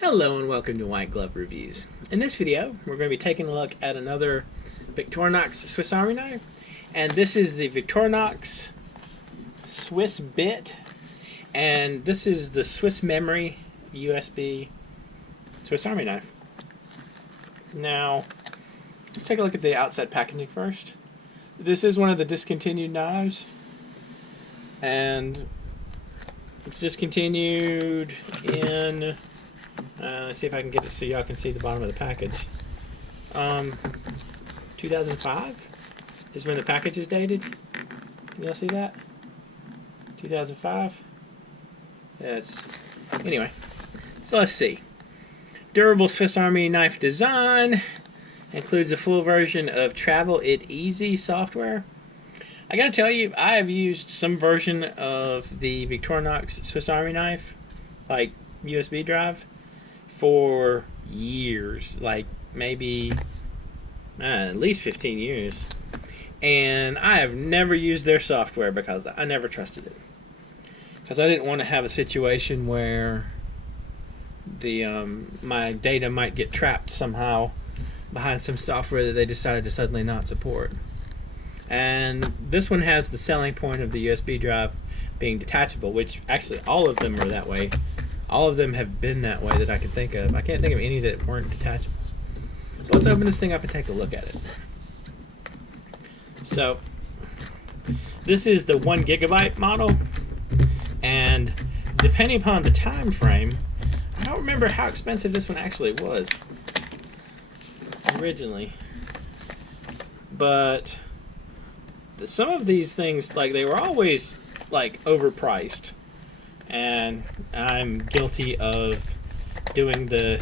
Hello and welcome to White Glove Reviews. In this video, we're going to be taking a look at another Victorinox Swiss Army knife. And this is the Victorinox Swiss Bit. And this is the SwissMemory USB Swiss Army knife. Now, let's take a look at the outside packaging first. This is one of the discontinued knives. And it's discontinued in... let's see if I can get it so y'all can see the bottom of the package. 2005 is when the package is dated. Can y'all see that? 2005. Anyway. So let's see. Durable Swiss Army knife design. Includes a full version of Travel It Easy software. I gotta tell you, I have used some version of the Victorinox Swiss Army knife, like USB drive, for years, like maybe at least 15 years, and I have never used their software because I never trusted it, because I didn't want to have a situation where the my data might get trapped somehow behind some software that they decided to suddenly not support. And this one has the selling point of the USB drive being detachable, which actually all of them are that way. All of them have been that way that I can think of. I can't think of any that weren't detachable. So let's open this thing up and take a look at it. So this is the 1 GB model, and depending upon the time frame, I don't remember how expensive this one actually was originally, but some of these things, like, they were always like overpriced. And I'm guilty of doing the,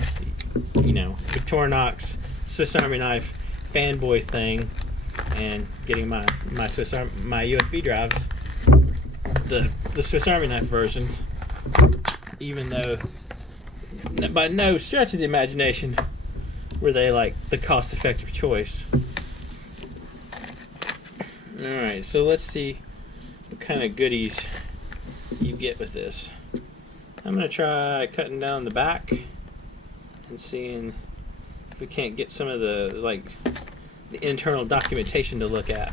Victorinox Swiss Army knife fanboy thing and getting my USB drives, the Swiss Army knife versions, even though by no stretch of the imagination were they like the cost-effective choice. Alright, so let's see what kind of goodies you get with this. I'm going to try cutting down the back and seeing if we can't get some of the internal documentation to look at.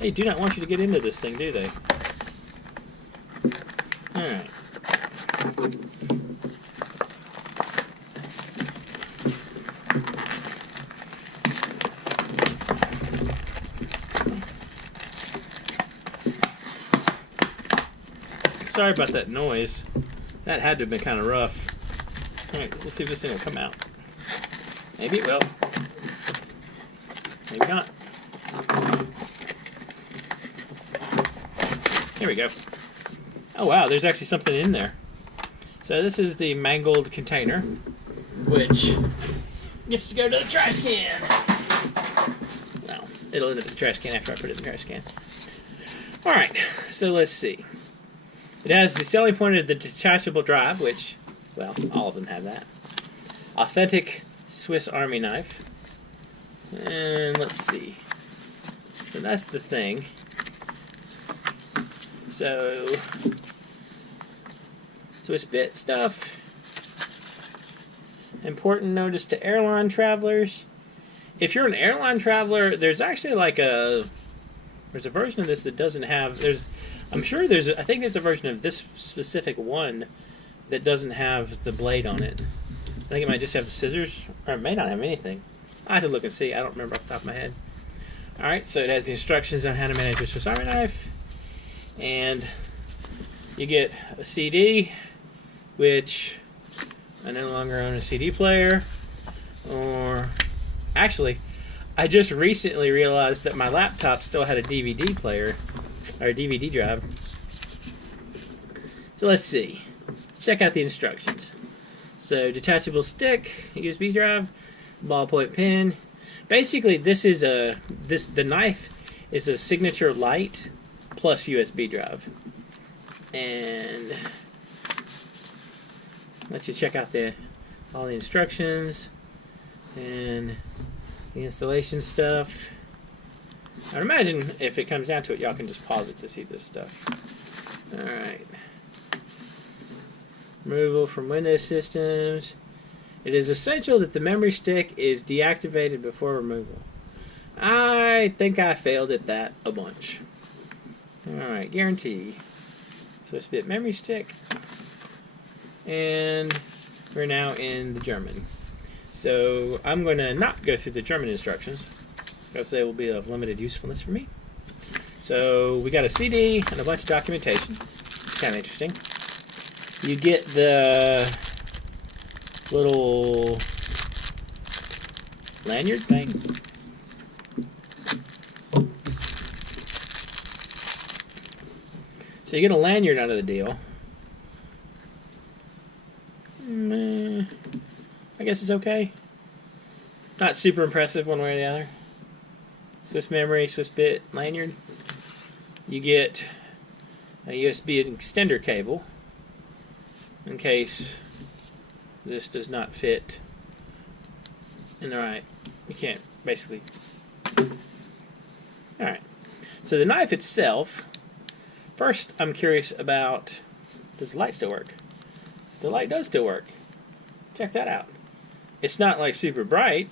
They do not want you to get into this thing, do they? Alright. Sorry about that noise. That had to have been kind of rough. Alright, let's see if this thing will come out. Maybe it will. Maybe not. Here we go. Oh wow, there's actually something in there. So this is the mangled container, which gets to go to the trash can. Well, it'll end up in the trash can after I put it in the trash can. Alright, so let's see. It has the selling point of the Detachable Drive, which, well, all of them have that. Authentic Swiss Army knife. And let's see. So that's the thing. So, Swiss Bit stuff. Important notice to airline travelers. If you're an airline traveler, there's actually there's a version of this that doesn't have, I think there's a version of this specific one that doesn't have the blade on it. I think it might just have the scissors, or it may not have anything. I have to look and see. I don't remember off the top of my head. Alright, so it has the instructions on how to manage your Swiss Army knife. And you get a CD, which I no longer own a CD player. Or, actually, I just recently realized that my laptop still had a DVD player. Or DVD drive. So let's see. Check out the instructions. So detachable stick, USB drive, ballpoint pen. Basically, the knife is a signature light plus USB drive. And let you check out all the instructions and the installation stuff. I'd imagine if it comes down to it, y'all can just pause it to see this stuff. Alright. Removal from Windows systems. It is essential that the memory stick is deactivated before removal. I think I failed at that a bunch. Alright, guarantee. SwissBit memory stick. And we're now in the German. So I'm going to not go through the German instructions because they will be of limited usefulness for me. So we got a CD and a bunch of documentation. It's kind of interesting. You get the little lanyard thing. So you get a lanyard out of the deal. I guess it's okay. Not super impressive one way or the other. SwissMemory, SwissBit lanyard. You get a USB extender cable in case this does not fit in the right. You can't basically. Alright. So the knife itself, first I'm curious about, does the light still work? The light does still work. Check that out. It's not like super bright,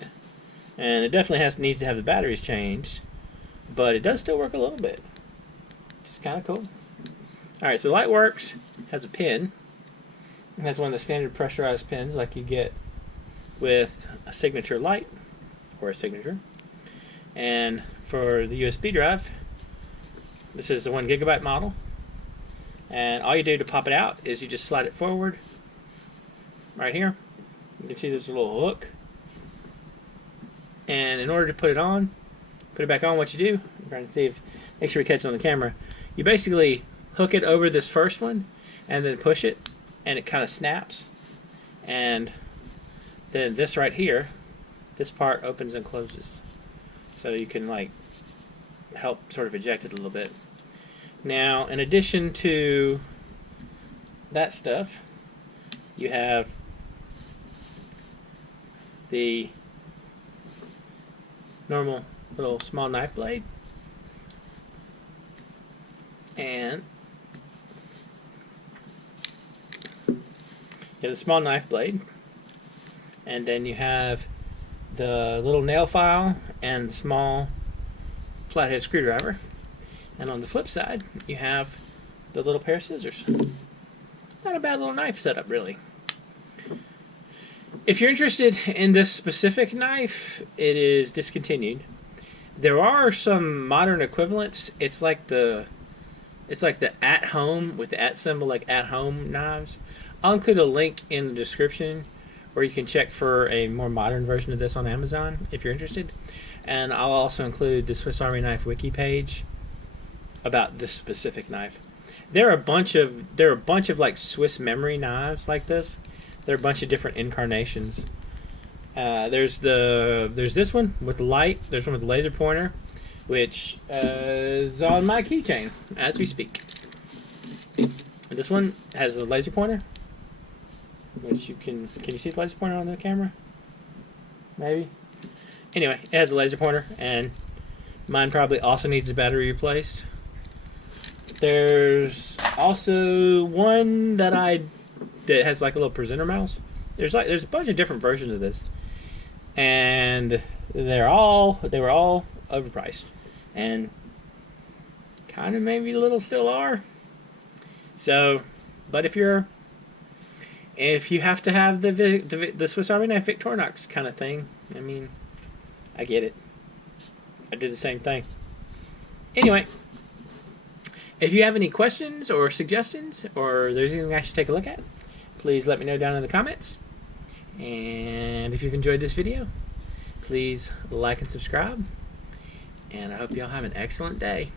and it definitely needs to have the batteries changed, but it does still work a little bit. It's kind of cool. Alright, so the light works, has a pin. It has one of the standard pressurized pins like you get with a signature light, or a signature. And for the USB drive, this is the 1 GB model. And all you do to pop it out is you just slide it forward, right here. You can see there's a little hook. And in order to put it back on, what you do, I'm trying to see if, make sure we catch it on the camera. You basically hook it over this first one, and then push it, and it kind of snaps. And then this right here, this part opens and closes. So you can like help sort of eject it a little bit. Now, in addition to that stuff, you have the normal little small knife blade, and you have the small knife blade, and then you have the little nail file and the small flathead screwdriver, and on the flip side you have the little pair of scissors. Not a bad little knife setup, really. If you're interested in this specific knife, it is discontinued. There are some modern equivalents. It's like the at home with the at symbol, like at home knives. I'll include a link in the description where you can check for a more modern version of this on Amazon if you're interested. And I'll also include the Swiss Army Knife wiki page about this specific knife. There are a bunch of like SwissMemory knives like this. There are a bunch of different incarnations. There's this one with the light. There's one with the laser pointer, which is on my keychain as we speak. And this one has a laser pointer, which you can you see the laser pointer on the camera? Maybe. Anyway, it has a laser pointer, and mine probably also needs the battery replaced. There's also one that has like a little presenter mouse. There's a bunch of different versions of this, and they were all overpriced, and kind of maybe a little still are. So, but if you have to have the Swiss Army Knife Victorinox kind of thing, I mean, I get it. I did the same thing. Anyway, if you have any questions or suggestions, or there's anything I should take a look at, please let me know down in the comments. And if you've enjoyed this video, please like and subscribe. And I hope y'all have an excellent day.